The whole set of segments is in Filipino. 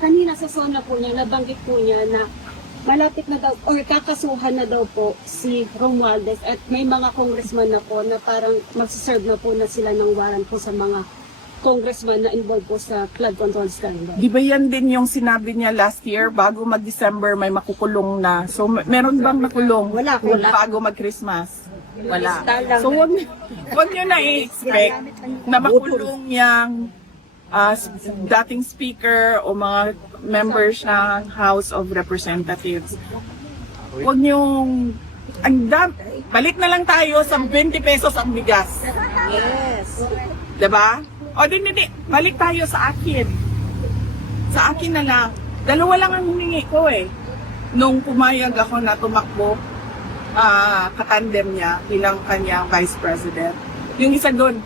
kanina sa zona po niya, nabanggit po niya na malapit na daw, or kakasuhan na daw po si Romualdez at may mga congressman na po na parang magsiserve na po na sila ng warrant po sa mga congressman na involved po sa flood control scandal. Di ba yan din yung sinabi niya last year, bago mag-December may makukulong na. So meron bang nakulong? Wala. Bago mag-Christmas? Wala. So wag nyo na i-expect na makulong yung dating speaker o mga members ng House of Representatives. Huwag niyong balik na lang tayo sa 20 pesos ang bigas. Yes. Diba? O hindi, balik tayo sa akin. Sa akin na lang. Dalawa lang ang hiningi ko eh. Nung pumayag ako na tumakbo, katandem niya bilang kanyang vice president. Yung isa doon,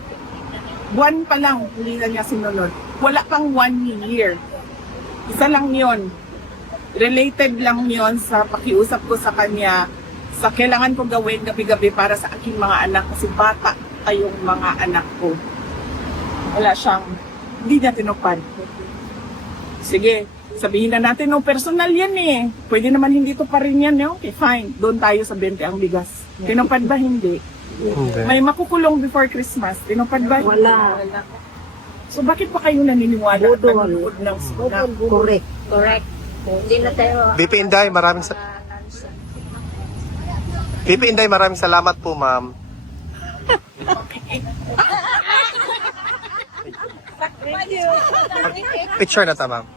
buwan pa lang, hindi na niya sinunod. Wala pang 1 year. Isa lang yon. Related lang yon sa pakiusap ko sa kanya sa kailangan ko gawin gabi-gabi para sa aking mga anak kasi bata kayong mga anak ko. Wala siyang, hindi niya tinupad. Sige, sabihin na natin, no, personal yan eh. Pwede naman hindi to pa rin yan. Okay, fine. Doon tayo sa 20 ang bigas. Tinupad ba? Hindi. May makukulong before Christmas. Tinupad ba? Wala. So bakit pa kayo naniniwala at nanonood ng Correct. Hindi na tayo... VP Inday, maraming salamat po, ma'am. Picture na ta, ma'am.